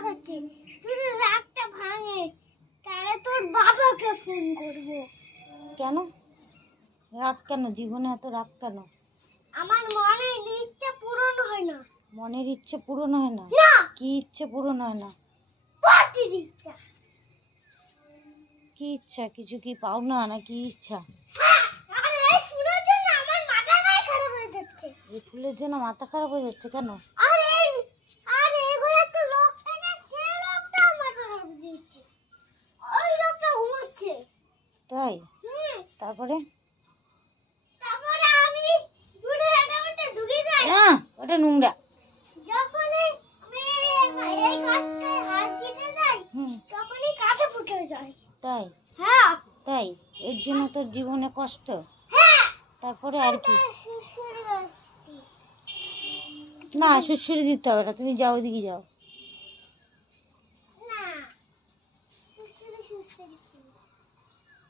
রাগ হচ্ছে, তুই রাগটা ভাঙে, তাহলে তোর বাবাকে ফোন করব। কেন রাগ কেন? জীবনে এত রাগ কেন? আমার মনের ইচ্ছা পূরণ হয় না। মনের ইচ্ছে পূরণ হয় না? না, কি ইচ্ছে পূরণ হয় না? পার্টির ইচ্ছা। কি ইচ্ছা? কিছু কি পাও না নাকি ইচ্ছা? হ্যাঁ, আর এই ফুলের জন্য আমার মাথাটাই খারাপ হয়ে যাচ্ছে। এই ফুলের জন্য মাথা খারাপ হয়ে যাচ্ছে কেন? আর এই ঘরে একটা লোক থাকে, সে লোকটা মাথা খারাপ হয়ে যাচ্ছে। ওই লোকটা ঘুমাচ্ছে। তাই? তারপরে তারপরে আমি ঘুরে হাঁটাতে ঢুকে যাই। ওটা নোংরা। যখনই আমি এই গাছটায় হাত দিতে যাই, তখনই কাঁটা ফুটে যায়। তাই? হ্যাঁ। তাই? এর জন্য তোর জীবনে কষ্ট? হ্যাঁ। তারপরে আর কি? শুশুরি গাছটি। না, সুড়সুড়ি দিতে হবে না, তুমি যাও, ওইদিকে যাও। না, শুশুরি শুশুরি কি?